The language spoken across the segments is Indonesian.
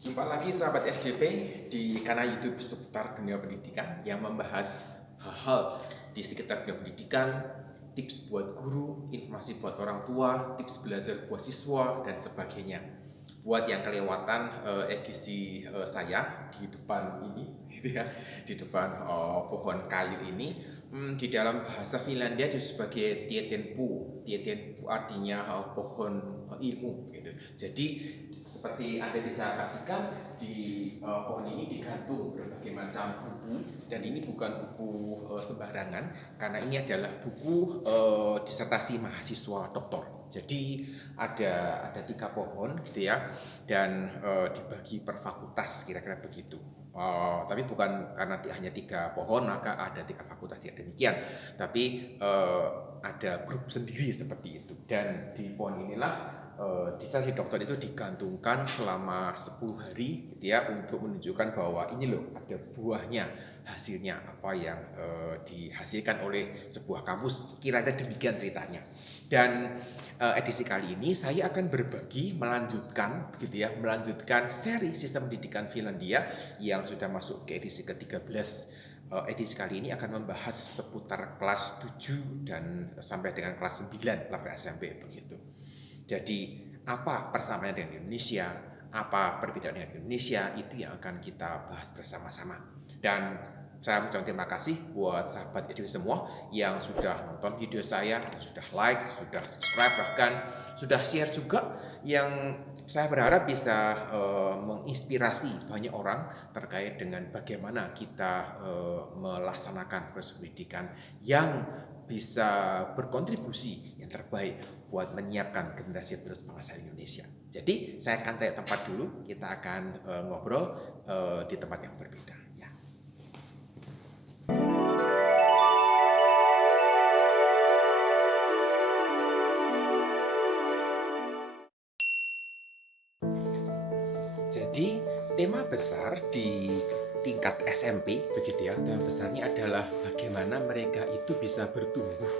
Jumpa lagi sahabat SDP di kanal YouTube seputar dunia pendidikan yang membahas hal-hal di sekitar dunia pendidikan, tips buat guru, informasi buat orang tua, tips belajar buat siswa, dan sebagainya. Buat yang kelewatan edisi saya di depan ini, gitu ya, di depan pohon kayu ini, di dalam bahasa Finlandia itu sebagai tietenpu. Tietenpu artinya pohon ilmu, gitu. Jadi seperti Anda bisa saksikan di pohon ini digantung berbagai macam buku, dan ini bukan buku sembarangan karena ini adalah buku disertasi mahasiswa doktor. Jadi ada 3 pohon gitu ya, dan dibagi per fakultas kira-kira begitu. Tapi bukan karena hanya 3 pohon maka ada 3 fakultas, tidak demikian. Tapi ada grup sendiri seperti itu. Dan di pohon inilah disertasi dokter itu digantungkan selama 10 hari gitu ya, untuk menunjukkan bahwa ini loh ada buahnya, hasilnya apa yang dihasilkan oleh sebuah kampus, kira-kira demikian ceritanya. Dan edisi kali ini saya akan berbagi melanjutkan gitu ya, melanjutkan seri sistem pendidikan Finlandia yang sudah masuk ke edisi ke-13. Edisi kali ini akan membahas seputar kelas 7 dan sampai dengan kelas 9 level SMP begitu. Jadi apa persamaan dengan Indonesia, apa perbedaan dengan Indonesia, itu yang akan kita bahas bersama-sama. Dan saya mengucapkan terima kasih buat sahabat EDW semua yang sudah nonton video saya, yang sudah like, sudah subscribe, bahkan sudah share juga, yang saya berharap bisa menginspirasi banyak orang terkait dengan bagaimana kita melaksanakan proses pendidikan yang bisa berkontribusi yang terbaik buat menyiapkan generasi penerus bangsa Indonesia. Jadi saya akan tanya tempat dulu, kita akan ngobrol di tempat yang berbeda. Ya. Jadi tema besar di tingkat SMP begitu ya, tema besarnya adalah bagaimana mereka itu bisa bertumbuh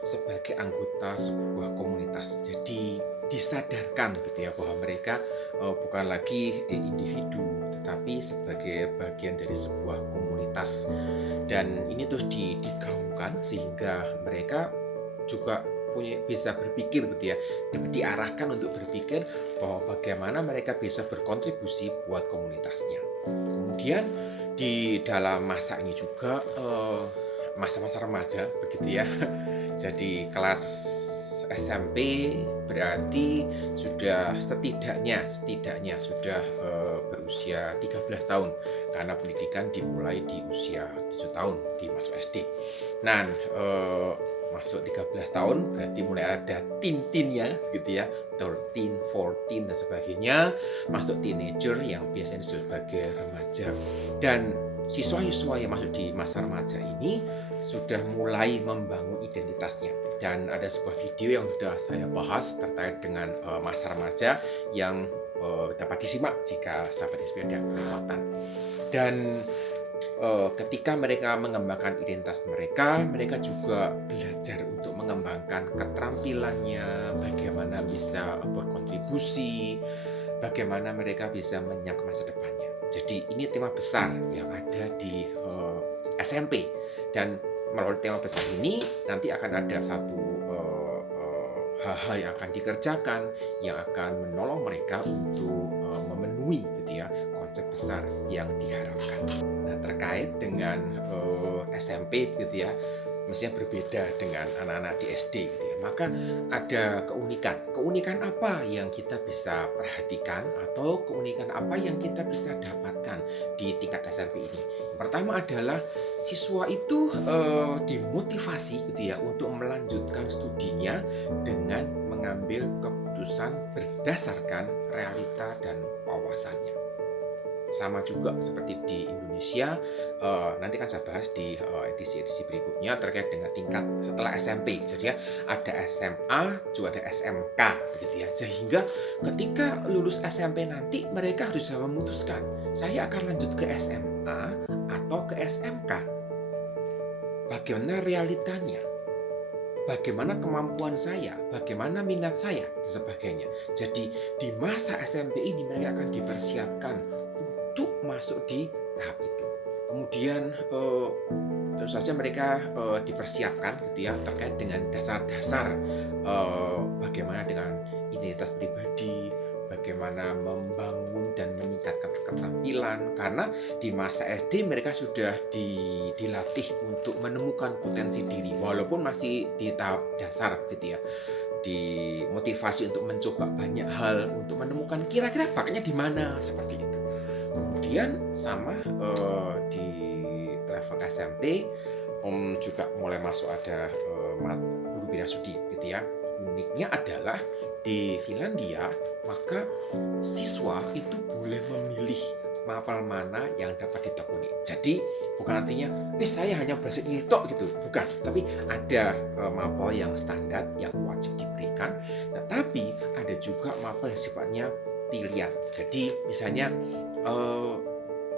sebagai anggota sebuah komunitas. Jadi disadarkan gitu ya bahwa mereka bukan lagi individu, tetapi sebagai bagian dari sebuah komunitas. Dan ini terus digaungkan sehingga mereka juga bisa berpikir gitu ya, diarahkan untuk berpikir bahwa bagaimana mereka bisa berkontribusi buat komunitasnya. Kemudian di dalam masa ini juga masa-masa remaja begitu ya. Jadi kelas SMP berarti sudah setidaknya sudah berusia 13 tahun karena pendidikan dimulai di usia 7 tahun di masuk SD. Nah, masuk 13 tahun berarti mulai ada teen-teennya gitu ya, 13, 14 dan sebagainya, masuk teenager yang biasanya disebut sebagai remaja. Dan siswa-siswa yang masuk di masa remaja ini sudah mulai membangun identitasnya. Dan ada sebuah video yang sudah saya bahas terkait dengan masa remaja yang dapat disimak jika sahabat SPD ada kelewatan. Dan ketika mereka mengembangkan identitas mereka, mereka juga belajar untuk mengembangkan keterampilannya, bagaimana bisa berkontribusi, bagaimana mereka bisa menyiapkan masa depannya. Jadi ini tema besar yang ada di SMP, dan melalui tema besar ini nanti akan ada satu hal-hal yang akan dikerjakan yang akan menolong mereka untuk memenuhi gitu ya konsep besar yang diharapkan. Nah, terkait dengan SMP gitu ya, mestinya berbeda dengan anak-anak di SD gitu ya. Maka ada keunikan apa yang kita bisa perhatikan atau keunikan apa yang kita bisa dapatkan di tingkat SMP ini. Yang pertama adalah siswa itu dimotivasi gitu ya untuk melanjutkan studinya dengan mengambil keputusan berdasarkan realita dan wawasannya. Sama juga seperti di Indonesia, nanti kan saya bahas di edisi-edisi berikutnya terkait dengan tingkat setelah SMP. Jadi ya ada SMA, juga ada SMK begitu ya. Sehingga ketika lulus SMP nanti mereka harus bisa memutuskan, saya akan lanjut ke SMA atau ke SMK. Bagaimana realitanya? bagaimana kemampuan saya, bagaimana minat saya, dan sebagainya. Jadi di masa SMP ini mereka akan dipersiapkan untuk masuk di tahap itu. Kemudian tentu saja mereka dipersiapkan gitu ya terkait dengan dasar-dasar bagaimana dengan identitas pribadi, bagaimana membangun dan meningkatkan keterampilan, karena di masa SD mereka sudah dilatih untuk menemukan potensi diri walaupun masih di tahap dasar gitu ya, dimotivasi untuk mencoba banyak hal untuk menemukan kira-kira bakatnya di mana seperti itu. Kemudian sama di level SMP juga mulai masuk ada guru bina studi gitu ya. Uniknya adalah di Finlandia maka siswa itu boleh memilih mapel mana yang dapat ditekuni. Jadi bukan artinya saya hanya belajar ini tok gitu, bukan. Tapi ada mapel yang standar yang wajib diberikan, tetapi ada juga mapel yang sifatnya pilihan. Jadi misalnya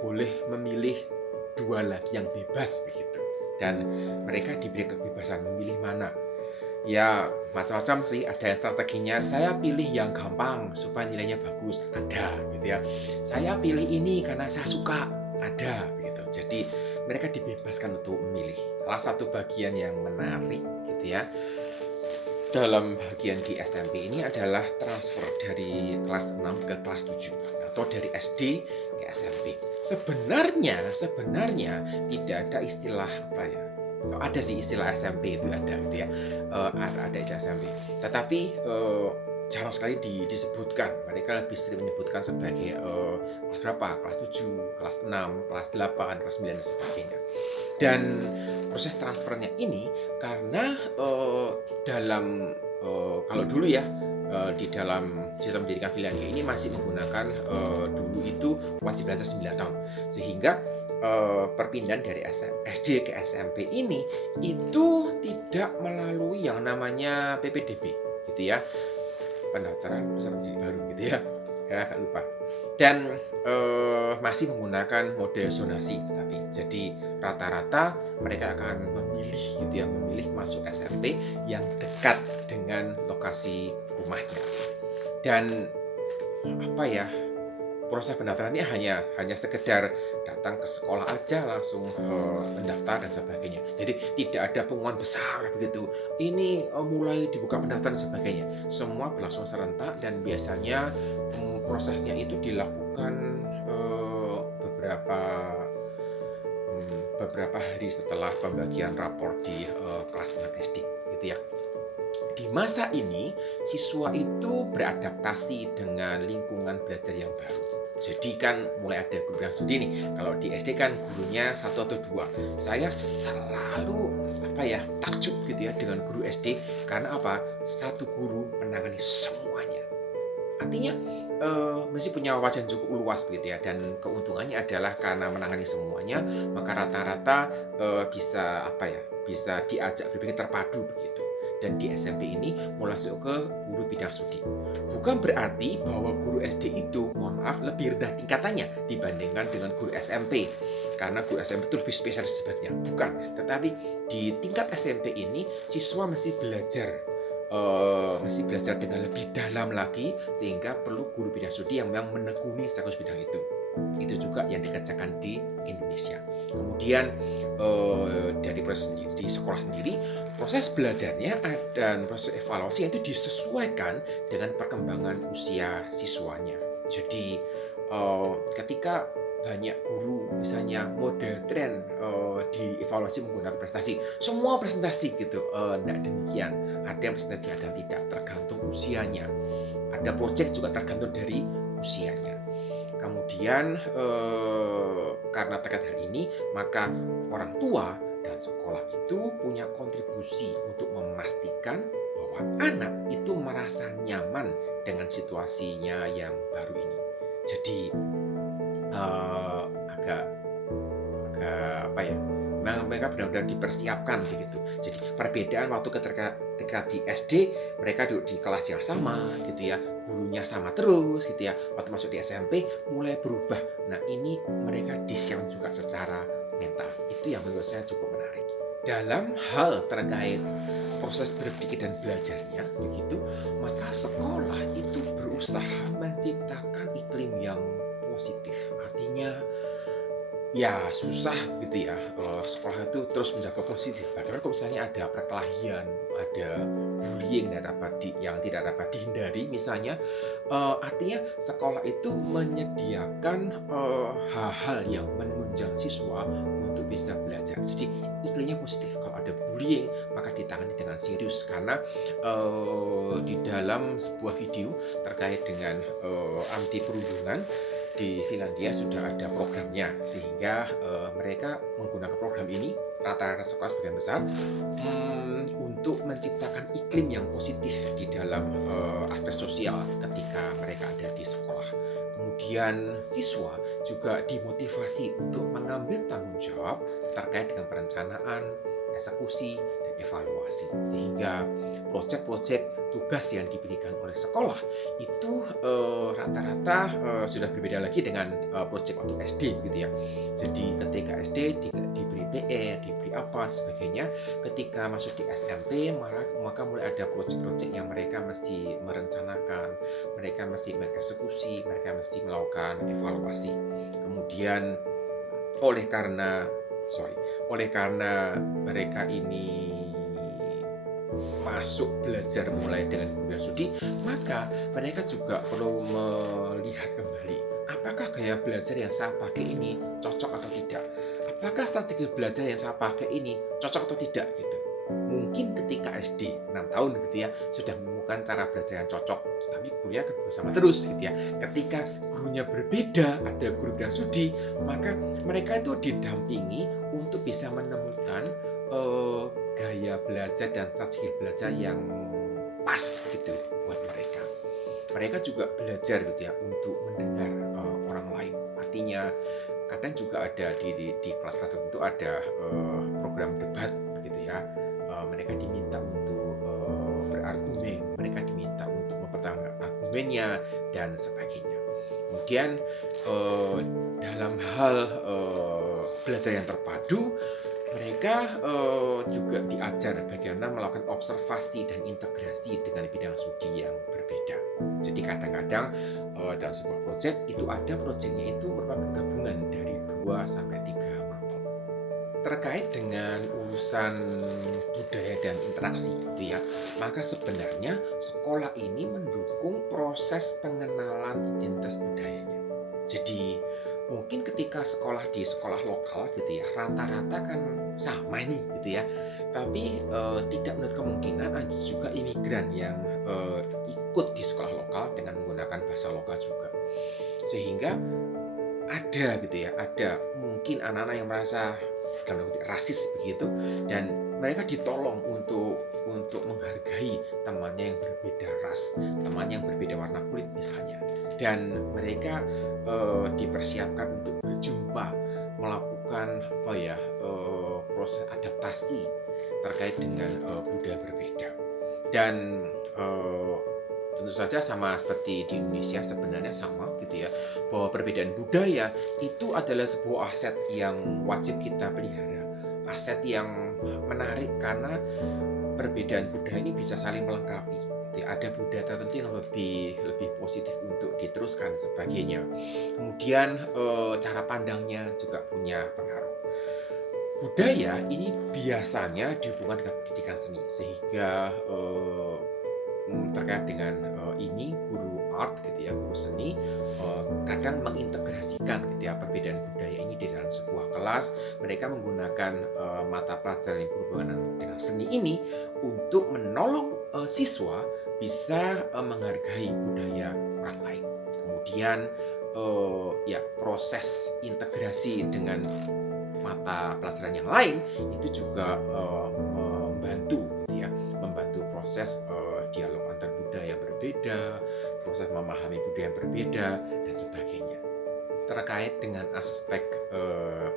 boleh memilih 2 lagi yang bebas begitu. Dan mereka diberi kebebasan memilih mana. Ya macam-macam sih, ada yang strateginya saya pilih yang gampang supaya nilainya bagus, ada gitu ya. Saya pilih ini karena saya suka, ada gitu. Jadi mereka dibebaskan untuk memilih. Salah satu bagian yang menarik gitu ya dalam bagian di SMP ini adalah transfer dari kelas 6 ke kelas 7 atau dari SD ke SMP. Sebenarnya tidak ada istilah apa ya. Ada sih istilah SMP itu ada gitu ya. Ada istilah SMP. Tetapi jarang sekali disebutkan. Mereka lebih sering menyebutkan sebagai kelas berapa? Kelas 7, kelas 6, kelas 8, kelas 9 dan sebagainya. Dan proses transfernya ini karena dalam kalau dulu ya di dalam sistem pendidikan Finlandia ini masih menggunakan dulu itu wajib belajar 9 tahun, sehingga perpindahan dari SD ke SMP ini itu tidak melalui yang namanya PPDB gitu ya, pendaftaran peserta didik baru gitu ya, agak lupa. Dan masih menggunakan mode zonasi, tapi jadi rata-rata mereka akan memilih gitu ya, memilih masuk SMP yang dekat dengan lokasi rumahnya. Dan apa ya, proses pendaftarannya hanya sekedar datang ke sekolah aja langsung mendaftar dan sebagainya. Jadi tidak ada pengumuman besar begitu. Ini mulai dibuka pendaftaran dan sebagainya. Semua berlangsung serentak dan biasanya prosesnya itu dilakukan beberapa hari setelah pembagian rapor di kelas 6 SD gitu ya. Di masa ini siswa itu beradaptasi dengan lingkungan belajar yang baru. Jadi kan mulai ada guru yang studi nih. Kalau di SD kan gurunya 1 atau 2. Saya selalu takjub gitu ya dengan guru SD, karena apa? Satu guru menangani semuanya. Artinya mesti punya wawasan cukup luas begitu ya, dan keuntungannya adalah karena menangani semuanya maka rata-rata bisa diajak berpikir terpadu begitu. Dan di SMP ini mulai masuk ke guru bidang studi. Bukan berarti bahwa guru SD itu, mohon maaf, lebih rendah tingkatannya dibandingkan dengan guru SMP. Karena guru SMP itu lebih spesialis sebagainya. Bukan. Tetapi di tingkat SMP ini, siswa masih belajar dengan lebih dalam lagi, sehingga perlu guru bidang studi yang memang menekuni status bidang itu. Itu juga yang dikerjakan di Indonesia. Kemudian dari proses di sekolah sendiri, proses belajarnya dan proses evaluasi itu disesuaikan dengan perkembangan usia siswanya. Jadi ketika banyak guru misalnya mode tren dievaluasi menggunakan prestasi, semua presentasi gitu, tidak demikian. Ada yang presentasi, ada yang tidak, tergantung usianya. Ada proyek juga tergantung dari usianya. Kemudian karena terkait hal ini, maka orang tua dan sekolah itu punya kontribusi untuk memastikan bahwa anak itu merasa nyaman dengan situasinya yang baru ini. Jadi memang mereka benar-benar dipersiapkan begitu. Jadi perbedaan waktu ketika di SD mereka duduk di kelas yang sama gitu ya, gurunya sama terus gitu ya. Waktu masuk di SMP mulai berubah. Nah ini mereka disiapkan juga secara mental. Itu yang menurut saya cukup menarik. Dalam hal terkait proses berpikir dan belajarnya begitu, maka sekolah itu berusaha menciptakan iklim yang positif. Artinya ya susah gitu ya, sekolah itu terus menjaga positif. Bagaimana kalau misalnya ada perkelahian, ada bullying yang tidak dapat dihindari misalnya, artinya sekolah itu menyediakan hal-hal yang menunjang siswa untuk bisa belajar. Jadi iklimnya positif. Kalau ada bullying maka ditangani dengan serius, karena di dalam sebuah video terkait dengan anti perundungan di Finlandia sudah ada programnya, sehingga mereka menggunakan program ini rata-rata sekolah sebagian besar untuk menciptakan iklim yang positif di dalam aspek sosial ketika mereka ada di sekolah. Kemudian siswa juga dimotivasi untuk mengambil tanggung jawab terkait dengan perencanaan, eksekusi, dan evaluasi, sehingga proyek-proyek tugas yang diberikan oleh sekolah itu rata-rata sudah berbeda lagi dengan proyek waktu SD gitu ya. Jadi ketika SD diberi PR, diberi apa dan sebagainya. Ketika masuk di SMP maka mulai ada proyek-proyek yang mereka mesti merencanakan, mereka mesti mengeksekusi, mereka mesti melakukan evaluasi. Kemudian oleh karena mereka ini masuk belajar mulai dengan guru dan studi, maka mereka juga perlu melihat kembali apakah gaya belajar yang saya pakai ini cocok atau tidak, apakah strategi belajar yang saya pakai ini cocok atau tidak gitu. Mungkin ketika SD 6 tahun gitu ya sudah menemukan cara belajar yang cocok, tapi gurunya akan bersama terus gitu ya. Ketika gurunya berbeda, ada guru dan studi, maka mereka itu didampingi untuk bisa menemukan gaya belajar dan strategi belajar yang pas gitu buat mereka. Mereka juga belajar gitu ya untuk mendengar orang lain. Artinya kadang juga ada di kelas tertentu ada program debat begitu ya. Mereka diminta untuk berargumen, mereka diminta untuk mempertahankan argumennya dan sebagainya. Kemudian dalam hal belajar yang terpadu, mereka juga diajar bagaimana melakukan observasi dan integrasi dengan bidang studi yang berbeda. Jadi kadang-kadang dalam sebuah proyek itu ada proyeknya itu merupakan gabungan dari 2 sampai 3 mapel. Terkait dengan urusan budaya dan interaksi gitu ya, maka sebenarnya sekolah ini mendukung proses pengenalan identitas budayanya. Jadi mungkin ketika di sekolah lokal gitu ya, rata-rata kan sama ini gitu ya. Tapi tidak menutup kemungkinan ada juga imigran yang ikut di sekolah lokal dengan menggunakan bahasa lokal juga. Sehingga ada gitu ya, ada mungkin anak-anak yang merasa dalam arti rasis begitu, dan mereka ditolong untuk menghargai temannya yang berbeda ras, temannya yang berbeda warna kulit misalnya, dan mereka dipersiapkan untuk berjumpa, melakukan proses adaptasi terkait dengan budaya berbeda. Dan tentu saja sama seperti di Indonesia sebenarnya sama gitu ya, bahwa perbedaan budaya itu adalah sebuah aset yang wajib kita pelihara, aset yang menarik karena perbedaan budaya ini bisa saling melengkapi. Ada budaya tertentu yang lebih positif untuk diteruskan sebagainya. Kemudian cara pandangnya juga punya pengaruh. Budaya ini biasanya dihubungkan dengan pendidikan seni, sehingga terkait dengan ini guru art gitu ya, guru seni kadang mengintegrasikan gitu ya perbedaan budaya ini di dalam sebuah kelas. Mereka menggunakan mata pelajaran yang berhubungan dengan seni ini untuk menolong siswa bisa menghargai budaya orang lain. Kemudian proses integrasi dengan mata pelajaran yang lain itu juga membantu gitu ya, membantu proses dialog antar budaya berbeda, proses memahami budaya yang berbeda dan sebagainya. Terkait dengan aspek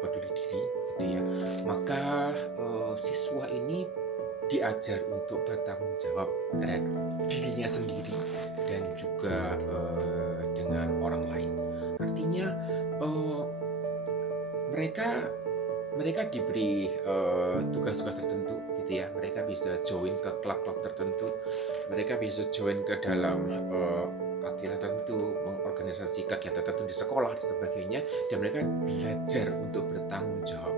peduli diri gitu ya, maka siswa ini diajar untuk bertanggung jawab terhadap dirinya sendiri dan juga dengan orang lain. Artinya mereka mereka diberi tugas-tugas tertentu gitu ya. Mereka bisa join ke klub-klub tertentu, mereka bisa join ke dalam latihan tertentu, mengorganisasi kegiatan tertentu di sekolah dan sebagainya, dan mereka belajar untuk bertanggung jawab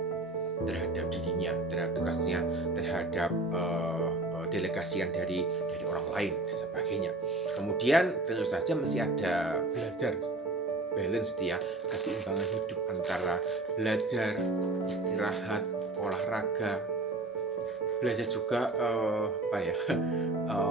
terhadap dirinya, terhadap tugasnya, terhadap delegasian dari orang lain dan sebagainya. Kemudian tentu saja mesti ada belajar balance dia, keseimbangan hidup antara belajar, istirahat, olahraga, belajar juga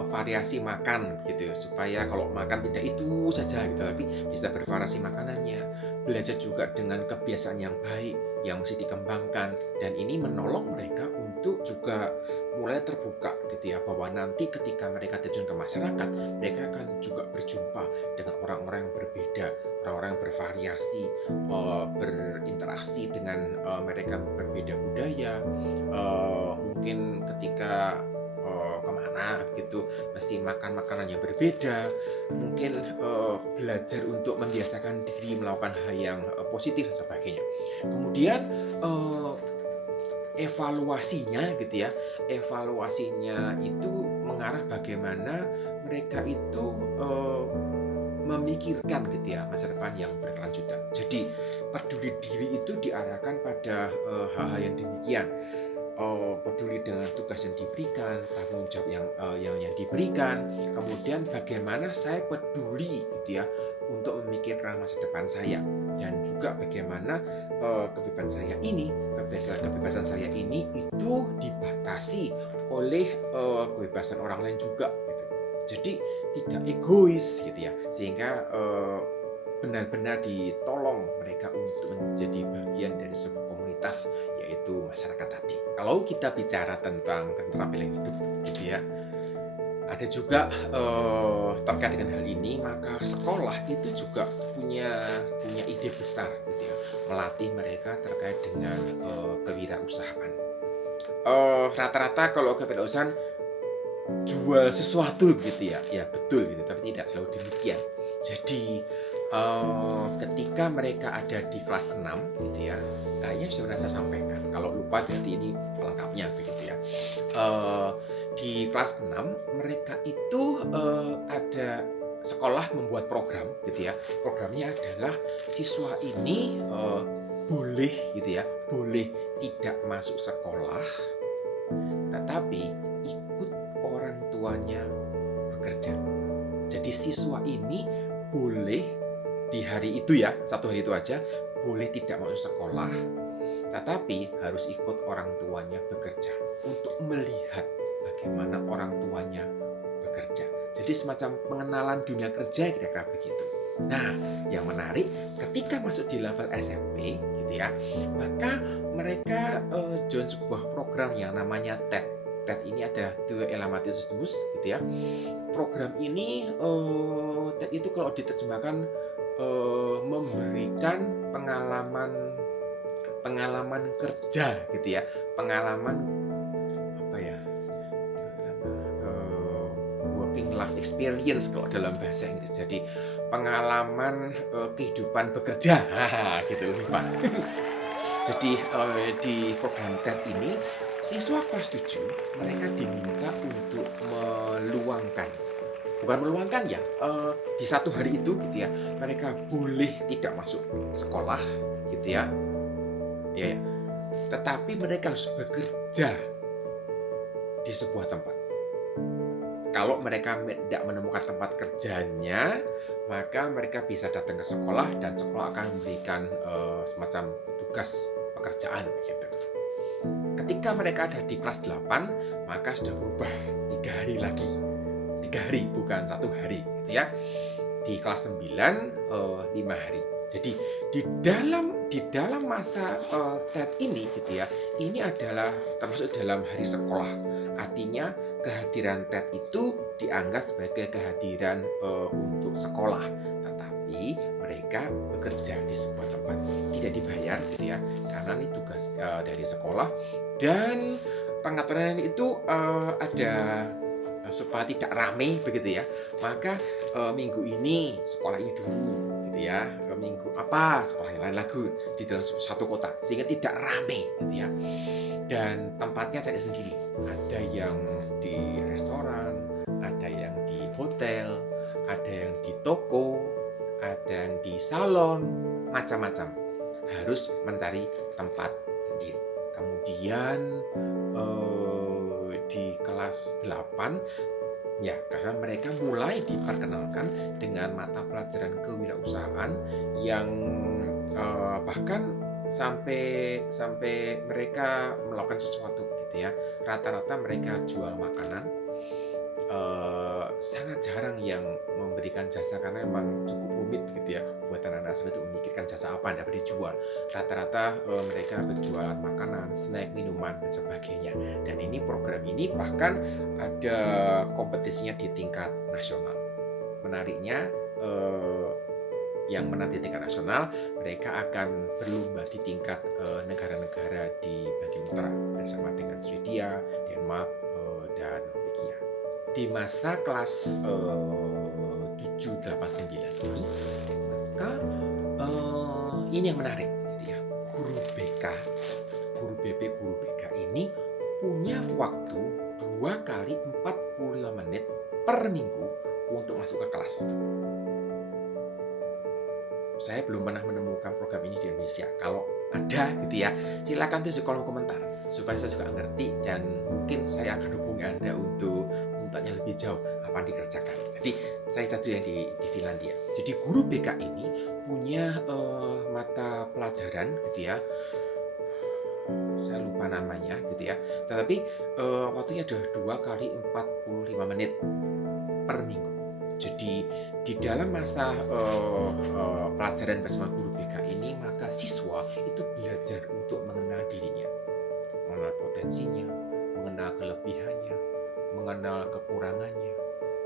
variasi makan gitu, supaya kalau makan tidak itu saja gitu, tapi bisa bervariasi makanannya. Belajar juga dengan kebiasaan yang baik yang mesti dikembangkan, dan ini menolong mereka untuk juga mulai terbuka gitu ya, bahwa nanti ketika mereka terjun ke masyarakat, mereka akan juga berjumpa dengan orang-orang yang berbeda, orang-orang yang bervariasi, berinteraksi dengan mereka berbeda budaya, mungkin ketika kemana gitu mesti makan makanan yang berbeda, mungkin belajar untuk membiasakan diri melakukan hal yang positif dan sebagainya. Kemudian evaluasinya gitu ya, evaluasinya itu mengarah bagaimana mereka itu memikirkan gitu ya masa depan yang berkelanjutan. Jadi peduli diri itu diarahkan pada hal-hal yang demikian. Peduli dengan tugas yang diberikan, tanggung jawab yang diberikan, kemudian bagaimana saya peduli gitu ya untuk memikirkan masa depan saya, dan juga bagaimana kebebasan saya ini itu dibatasi oleh kebebasan orang lain juga gitu. Jadi tidak egois gitu ya, sehingga benar-benar ditolong mereka untuk menjadi bagian dari sebuah komunitas, yaitu masyarakat tadi. Kalau kita bicara tentang keterampilan hidup gitu ya, ada juga terkait dengan hal ini, maka sekolah itu juga punya ide besar gitu ya, melatih mereka terkait dengan kewirausahaan. Rata-rata kalau kewirausahaan jual sesuatu gitu ya, ya betul gitu, tapi tidak selalu demikian. Jadi ketika mereka ada di kelas 6 gitu ya, kayaknya sudah saya sampaikan, kalau lupa berarti ini pelengkapnya begitu ya. Di kelas 6 mereka itu ada sekolah membuat program gitu ya. Programnya adalah siswa ini boleh gitu ya, boleh tidak masuk sekolah, tetapi ikut orang tuanya bekerja. Jadi siswa ini boleh di hari itu ya, satu hari itu aja, boleh tidak masuk sekolah, tetapi harus ikut orang tuanya bekerja untuk melihat bagaimana orang tuanya bekerja. Jadi semacam pengenalan dunia kerja kira-kira begitu. Nah, yang menarik ketika masuk di level SMP gitu ya, maka mereka join sebuah program yang namanya TED. TED ini ada Duo Elamatismus gitu ya. Program ini TED itu kalau diterjemahkan memberikan pengalaman kerja gitu ya, pengalaman apa ya, working life experience kalau dalam bahasa Inggris. Jadi pengalaman kehidupan bekerja, gitu lebih pas. Jadi di program TED ini siswa kelas 7 mereka diminta untuk meluangkan ya, di satu hari itu gitu ya, mereka boleh tidak masuk sekolah gitu ya, ya, tetapi mereka harus bekerja di sebuah tempat. Kalau mereka tidak menemukan tempat kerjanya, maka mereka bisa datang ke sekolah dan sekolah akan memberikan semacam tugas pekerjaan gitu. Ketika mereka ada di kelas 8, maka sudah berubah 3 hari lagi. 3 hari, bukan 1 hari gitu ya. Di kelas 9, 5 hari. Jadi di dalam masa TED ini gitu ya, ini adalah termasuk dalam hari sekolah. Artinya kehadiran TED itu dianggap sebagai kehadiran untuk sekolah, tetapi mereka bekerja di sebuah tempat, tidak dibayar gitu ya, karena ini tugas dari sekolah. Dan pengaturan itu ada supaya tidak ramai begitu ya, maka minggu ini sekolah ini dulu gitu gitu ya, minggu apa sekolah yang lain lagu di dalam satu kota sehingga tidak rame gitu ya. Dan tempatnya cari sendiri. Ada yang di restoran, ada yang di hotel, ada yang di toko, ada yang di salon, macam-macam. Harus mencari tempat sendiri. Kemudian di kelas 8 ya, karena mereka mulai diperkenalkan dengan mata pelajaran kewirausahaan yang bahkan sampai sampai mereka melakukan sesuatu gitu ya. Rata-rata mereka jual makanan, sangat jarang yang memberikan jasa karena memang cukup rumit gitu ya buat anak-anak seperti itu memikirkan jasa apa yang dapat dijual. Rata-rata mereka berjualan makanan, snack, minuman dan sebagainya. Dan ini program ini bahkan ada kompetisinya di tingkat nasional. Menariknya yang menang di tingkat nasional, mereka akan berlomba di tingkat negara-negara di bagian utara bersama dengan Swedia, Denmark, dan Norwegia. Di masa kelas 7, 8, 9 ini, maka ini yang menarik gitu ya. Guru BK, guru BP, guru BK ini punya waktu 2 kali 45 menit per minggu untuk masuk ke kelas. Saya belum pernah menemukan program ini di Indonesia. Kalau ada gitu ya, silakan tulis di kolom komentar supaya saya juga ngerti dan mungkin saya akan hubungi Anda untuk tanya lebih jauh apa yang dikerjakan. Jadi saya satu yang di Finlandia. Jadi guru BK ini punya mata pelajaran gitu ya. Saya lupa namanya gitu ya. Tetapi waktunya adalah 2 kali 45 menit per minggu. Jadi di dalam masa pelajaran bersama guru BK ini, maka siswa itu belajar untuk mengenal dirinya, mengenal potensinya, mengenal kelebihannya, mengenal kekurangannya,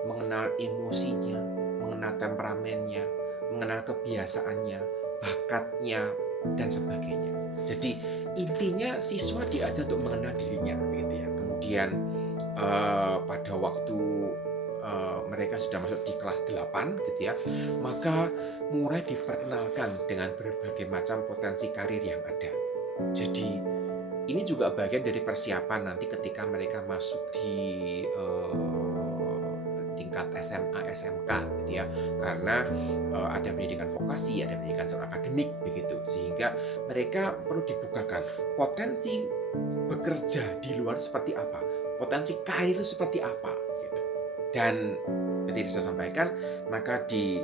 mengenal emosinya, mengenal temperamennya, mengenal kebiasaannya, bakatnya, dan sebagainya. Jadi intinya siswa diajar untuk mengenal dirinya, gitu ya. Kemudian pada waktu mereka sudah masuk di kelas 8 gitu ya, maka mulai diperkenalkan dengan berbagai macam potensi karir yang ada. Jadi ini juga bagian dari persiapan nanti ketika mereka masuk di tingkat SMA, SMK gitu ya. Karena ada pendidikan vokasi, ada pendidikan jalur akademik begitu. Sehingga mereka perlu dibukakan potensi bekerja di luar seperti apa, potensi karir seperti apa gitu. Dan seperti saya sampaikan, maka di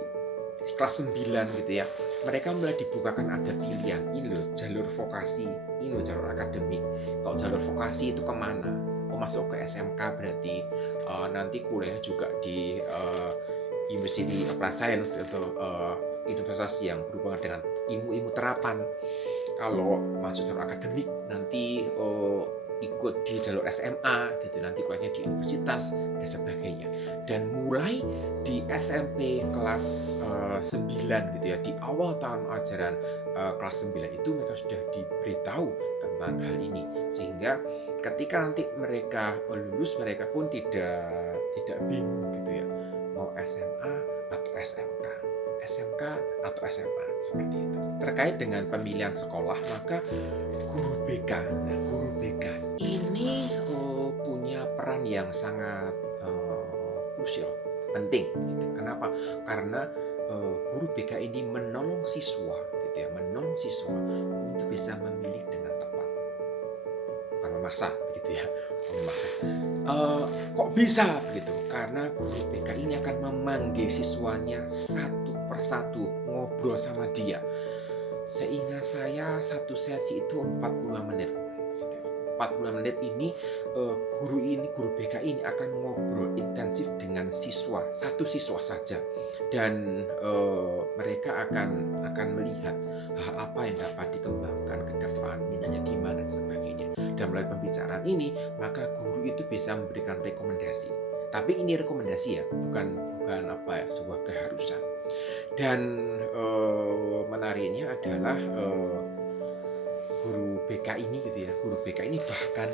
kelas 9 gitu ya, mereka mulai dibukakan ada pilihan, ini loh jalur vokasi, ini loh jalur akademik. Kalau jalur vokasi itu kemana? Oh, masuk ke SMK berarti nanti kuliah juga di University Applied Science atau universitas yang berhubungan dengan ilmu-ilmu terapan. Kalau masuk jalur akademik nanti ikut di jalur SMA gitu, nanti kuliahnya di universitas dan sebagainya. Dan mulai di SMP kelas 9 gitu ya, di awal tahun ajaran kelas 9 itu mereka sudah diberitahu tentang hal ini, sehingga ketika nanti mereka lulus, mereka pun tidak bingung gitu ya, mau SMA atau SMK, SMK atau SMA, seperti itu. Terkait dengan pemilihan sekolah, maka guru BK, nah guru BK ini punya peran yang sangat krusial, penting gitu. Kenapa? Karena guru BK ini menolong siswa gitu ya, menolong siswa untuk bisa memilih dengan tepat, bukan memaksa begitu ya, memaksa. Kok bisa begitu? Karena guru BK ini akan memanggil siswanya satu persatu, ngobrol sama dia. Seingat saya satu sesi itu 40 menit. 40 menit ini guru BK ini akan ngobrol intensif dengan siswa, satu siswa saja, dan mereka akan melihat apa yang dapat dikembangkan ke depan, minatnya di mana dan sebagainya. Dan melalui pembicaraan ini, maka guru itu bisa memberikan rekomendasi. Tapi ini rekomendasi ya, bukan sebuah keharusan. Dan menariknya adalah guru BK ini gitu ya, guru BK ini bahkan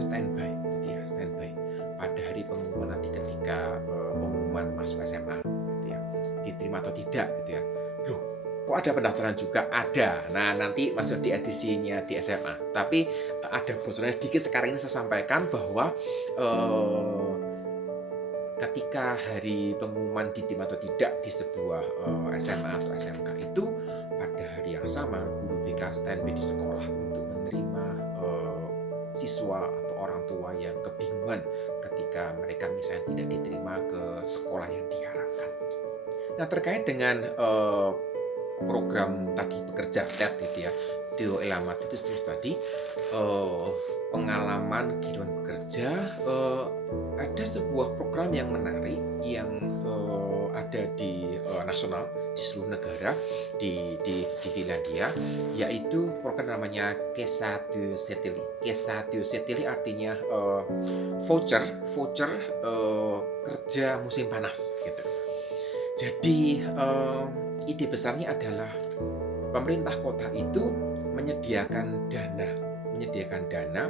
standby gitu ya, standby pada hari pengumuman nanti ketika pengumuman masuk SMA gitu ya, diterima atau tidak gitu ya. Kok ada pendaftaran juga? Ada. Nah, nanti masuk di edisinya di SMA. Tapi ada bocorannya sedikit sekarang ini saya sampaikan bahwa ketika hari pengumuman ditim atau tidak di sebuah SMA atau SMK itu, pada hari yang sama guru BK standby di sekolah untuk menerima siswa atau orang tua yang kebingungan ketika mereka misalnya tidak diterima ke sekolah yang diharapkan. Nah, terkait dengan program tadi bekerja TED gitu ya, Tio Elamat itu tadi pengalaman kehidupan bekerja, ada sebuah program yang menarik yang ada di nasional di seluruh negara di Finlandia, yaitu program namanya Kesätyöseteli. Kesätyöseteli artinya voucher kerja musim panas gitu. Jadi ide besarnya adalah pemerintah kota itu menyediakan dana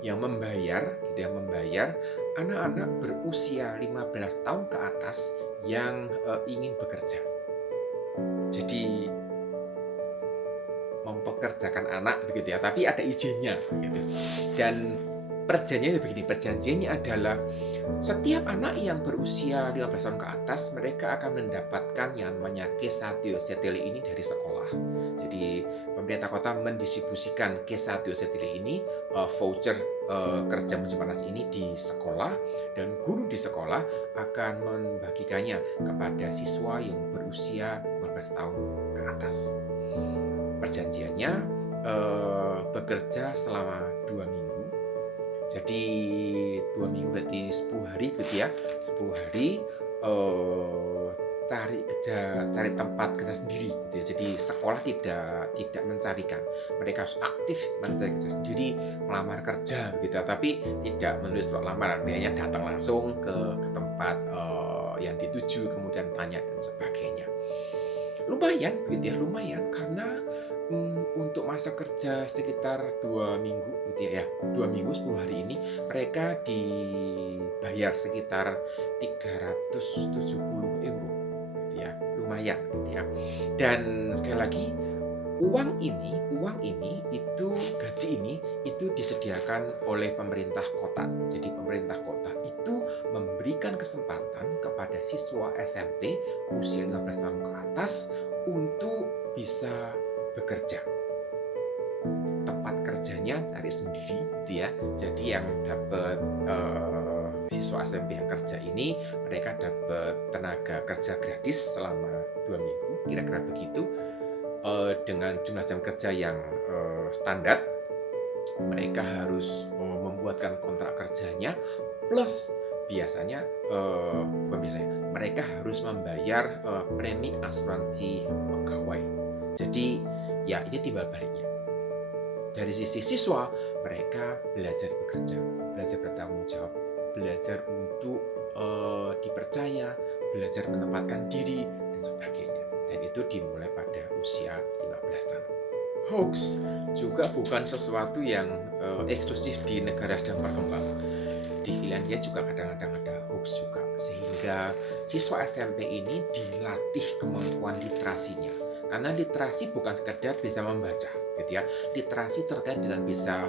yang membayar anak-anak berusia 15 tahun ke atas yang ingin bekerja. Jadi mempekerjakan anak begitu ya, tapi ada izinnya gitu. Dan perjanjiannya adalah setiap anak yang berusia 15 tahun ke atas, mereka akan mendapatkan yang namanya Kesätyöseteli ini dari sekolah. Jadi pemerintah kota mendistribusikan Kesätyöseteli ini, voucher kerja musim panas ini di sekolah, dan guru di sekolah akan membagikannya kepada siswa yang berusia 15 tahun ke atas. Perjanjiannya bekerja selama 2 minggu. Jadi 2 minggu berarti 10 hari gitu ya. 10 hari cari tempat kerja sendiri gitu ya. Jadi sekolah tidak mencarikan. Mereka harus aktif mencari kerja sendiri, melamar kerja gitu. Tapi tidak menulis surat lamaran, hanya datang langsung ke tempat yang dituju, kemudian tanya dan sebagainya. Lumayan gitu ya, lumayan karena untuk masa kerja sekitar 2 minggu gitu ya, 2 minggu 10 hari ini mereka dibayar sekitar 370 euro gitu ya, lumayan gitu ya. Dan sekali lagi uang ini itu gaji ini itu disediakan oleh pemerintah kota. Jadi pemerintah kota itu memberikan kesempatan kepada siswa SMP usia 15 tahun ke atas untuk bisa bekerja. Tempat kerjanya cari sendiri gitu ya. Jadi yang dapat siswa SMP yang kerja ini, mereka dapat tenaga kerja gratis selama 2 minggu, kira-kira begitu. Dengan jumlah jam kerja yang standar, mereka harus membuatkan kontrak kerjanya, plus mereka harus membayar premi asuransi pegawai. Jadi ya ini timbal baliknya. Dari sisi siswa, mereka belajar bekerja, belajar bertanggung jawab, belajar untuk dipercaya, belajar menempatkan diri dan sebagainya. Dan itu dimulai pada usia 15 tahun. Hoax juga bukan sesuatu yang eksklusif di negara sedang berkembang. Di Finlandia juga kadang-kadang ada hoax juga, sehingga siswa SMP ini dilatih kemampuan literasinya. Karena literasi bukan sekedar bisa membaca, gitu ya. Literasi terkait dengan bisa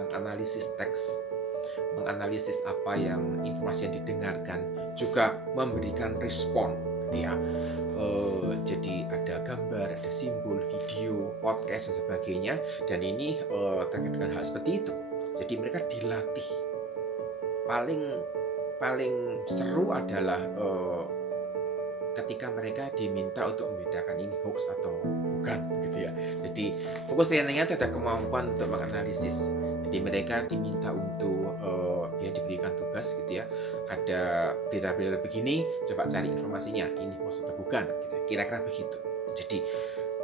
menganalisis teks, menganalisis apa yang informasi yang didengarkan, juga memberikan respon, gitu ya. Jadi ada gambar, ada simbol, video, podcast dan sebagainya, dan ini terkait dengan hal seperti itu. Jadi mereka dilatih. Paling seru adalah ketika mereka diminta untuk membedakan ini hoax atau bukan, gitu ya. Jadi fokus trainingnya ada kemampuan untuk menganalisis. Jadi mereka diminta untuk diberikan tugas gitu ya. Ada berita-berita begini, coba cari informasinya, ini hoax atau bukan, gitu. Kira-kira begitu. Jadi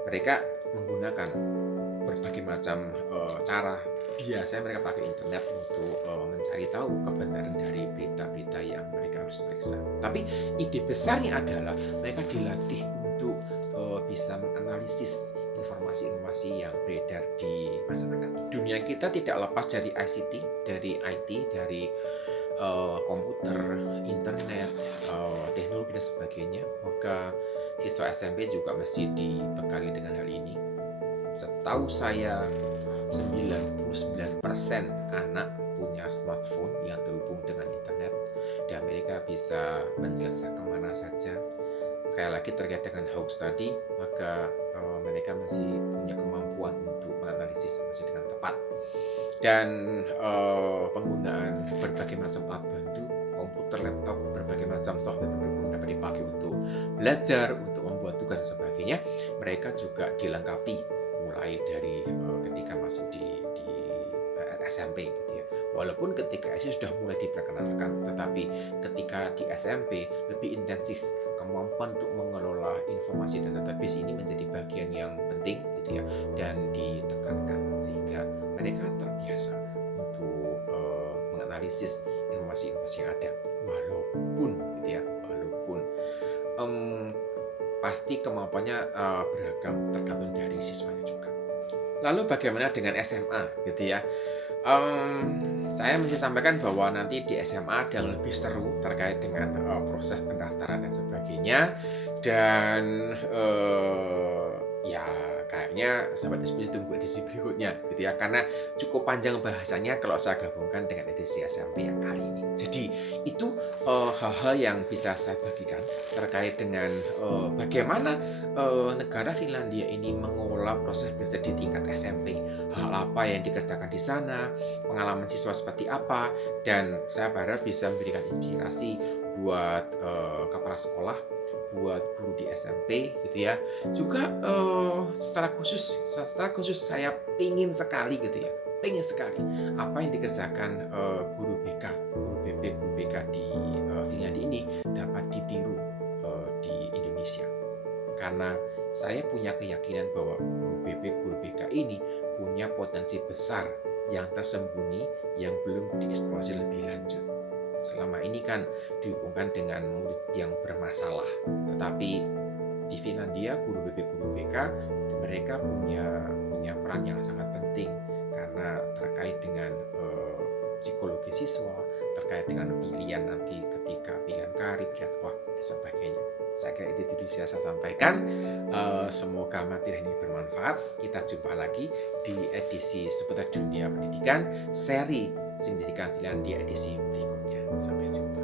mereka menggunakan berbagai macam cara. Biasanya mereka pakai internet untuk mencari tahu kebenaran dari berita-berita yang mereka harus periksa. Tapi ide besarnya adalah mereka dilatih untuk bisa menganalisis informasi-informasi yang beredar di masyarakat. Dunia kita tidak lepas dari ICT, dari IT, dari komputer, internet, teknologi dan sebagainya, maka siswa SMP juga mesti dibekali dengan hal ini. Setahu saya 99% anak punya smartphone yang terhubung dengan internet dan mereka bisa menjelajah kemana saja. Sekali lagi terkait dengan hoax tadi, maka mereka masih punya kemampuan untuk menganalisis informasi dengan tepat. Dan penggunaan berbagai macam alat bantu, komputer, laptop, berbagai macam software pendukung dapat dipakai untuk belajar, untuk membuat tugas dan sebagainya. Mereka juga dilengkapi mulai dari ketika masuk di SMP gitu ya. Walaupun ketika SD sudah mulai diperkenalkan, tetapi ketika di SMP lebih intensif kemampuan untuk mengelola informasi dan database ini menjadi bagian yang penting gitu ya, dan ditekankan sehingga mereka terbiasa untuk menganalisis informasi-informasi yang ada. Walaupun gitu ya, walaupun pasti kemampuannya beragam tergantung dari siswanya juga. Lalu bagaimana dengan SMA gitu ya? Saya mesti sampaikan bahwa nanti di SMA ada yang lebih seru terkait dengan proses pendaftaran dan sebagainya, dan ya kayaknya sahabat SBS tunggu edisi berikutnya gitu ya, karena cukup panjang bahasanya kalau saya gabungkan dengan edisi SMP yang kali ini. Jadi itu hal-hal yang bisa saya bagikan terkait dengan bagaimana negara Finlandia ini mengelola proses belajar di tingkat SMP, hal apa yang dikerjakan di sana, pengalaman siswa seperti apa, dan saya berharap bisa memberikan inspirasi buat kepala sekolah, buat guru di SMP gitu ya. Juga secara khusus saya pingin sekali gitu ya, pengen sekali apa yang dikerjakan guru BK, guru BP, guru BK di Finlandia ini dapat ditiru di Indonesia. Karena saya punya keyakinan bahwa guru BP, guru BK ini punya potensi besar yang tersembunyi yang belum dieksplorasi lebih lanjut. Selama ini kan dihubungkan dengan murid yang bermasalah, tetapi di Finlandia guru BP, guru BK mereka punya peran yang sangat penting karena terkait dengan psikologi siswa, terkait dengan pilihan nanti ketika pilihan karir, pilihan sekolah dan sebagainya. Saya kira itu bisa saya sampaikan. Semoga materi ini bermanfaat. Kita jumpa lagi di edisi seputar dunia pendidikan seri Pendidikan Pilihan di edisi berikutnya. Sampai jumpa.